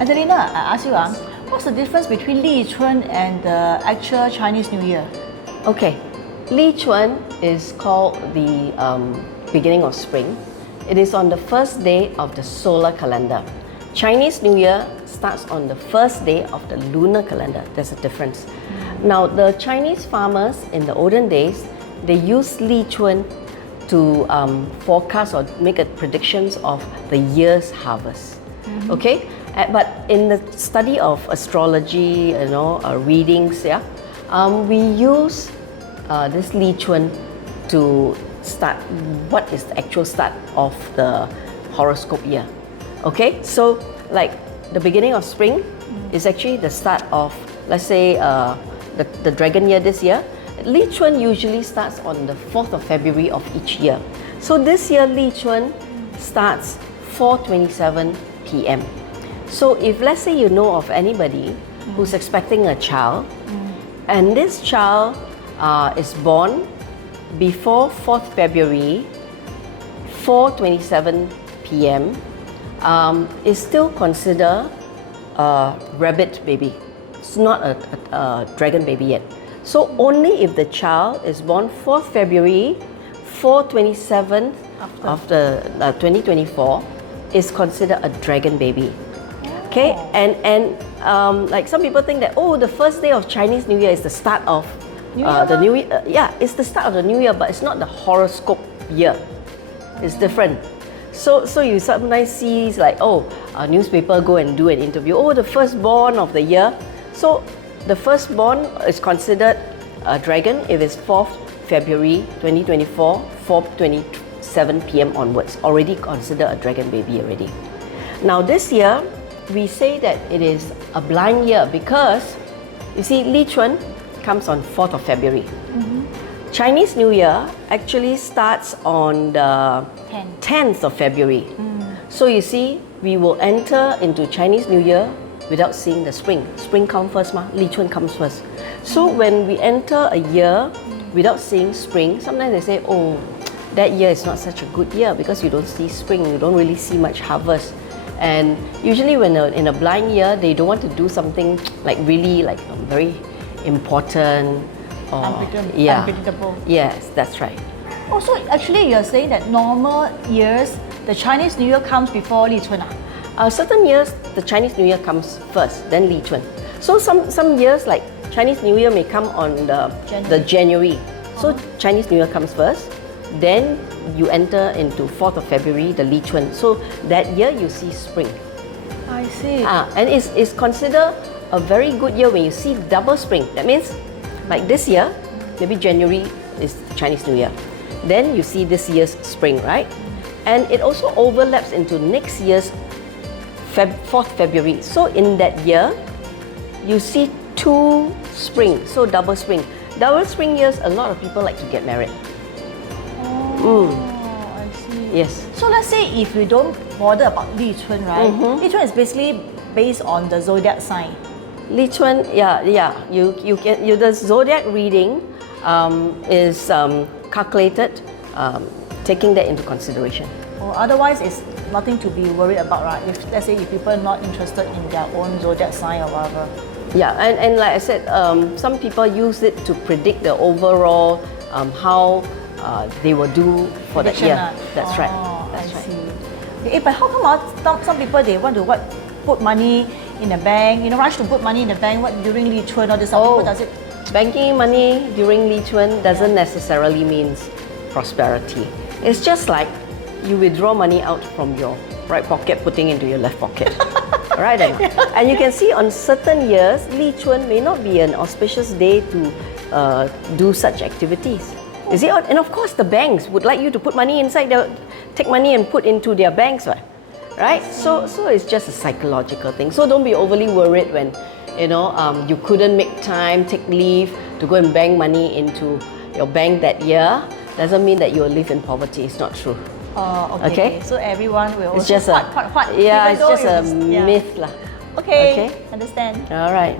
Adelina, I ask you, what's the difference between Lichun and the actual Chinese New Year? Okay, Lichun is called the beginning of spring. It is on the first day of the solar calendar. Chinese New Year starts on the first day of the lunar calendar. There's a difference. Now, the Chinese farmers in the olden days, they used Lichun to forecast or make predictions of the year's harvest. Okay, but in the study of astrology, readings, we use this Lichun to start what is the actual start of the horoscope year. Okay, so like the beginning of spring is actually the start of, let's say, the dragon year this year. Lichun usually starts on the 4th of February of each year. So this year Lichun starts 4:27 p.m. So if let's say you know of anybody who's expecting a child, and this child is born before 4th February, 4:27 p.m., is still considered a rabbit baby. It's not a dragon baby yet. So only if the child is born 4th February, 4:27 after 2024 is considered a dragon baby. Okay, and like some people think that the first day of Chinese New Year is the start of the New Year. Yeah, it's the start of the New Year, but it's not the horoscope year. It's different. So you sometimes see like a newspaper go and do an interview. The firstborn of the year. So the firstborn is considered a dragon if it's 4th February 2024, 4:27 p.m. onwards. Already considered a dragon baby already. Now this year, we say that it is a blind year because, you see, Lichun comes on 4th of February. Chinese New Year actually starts on the 10th of February. So you see, we will enter into Chinese New Year without seeing the spring. Spring comes first, Lichun comes first. So when we enter a year without seeing spring, sometimes they say, that year is not such a good year because you don't see spring, you don't really see much harvest. And usually when in a blind year, they don't want to do something like really very important or unpredictable. Yes, that's right. Also, actually, you're saying that normal years, the Chinese New Year comes before Lichun. Certain years, the Chinese New Year comes first, then Lichun. So some years, like Chinese New Year may come on the January. So Chinese New Year comes first, then you enter into 4th of February, the Lichun. So that year you see spring. I see. And it's considered a very good year when you see double spring. That means, like this year, maybe January is Chinese New Year. Then you see this year's spring, right? And it also overlaps into next year's 4th February. So in that year, you see two spring, so double spring. Double spring years, a lot of people like to get married. I see. Yes. So let's say if you don't bother about Lichun, right? Lichun is basically based on the zodiac sign. Lichun, the zodiac reading is calculated, taking that into consideration. Otherwise, it's nothing to be worried about, right? If let's say if people are not interested in their own zodiac sign or whatever. Yeah, and like I said, some people use it to predict the overall how they will do for the year. That's right. That's right. See. Okay, but how come some people they want to put money in the bank? Rush to put money in the bank during Lichun or this? Some people does it. Banking money during Lichun doesn't necessarily means prosperity. It's just like you withdraw money out from your right pocket, putting into your left pocket. Right? And you can see on certain years, Lichun may not be an auspicious day to do such activities. You see, and of course the banks would like you to put money inside, take money and put into their banks, right? So it's just a psychological thing. So don't be overly worried when you couldn't make time, take leave to go and bank money into your bank that year. Doesn't mean that you will live in poverty. It's not true. Okay. So everyone will it's also just what? Yeah, it's just a myth lah. Okay, understand. All right.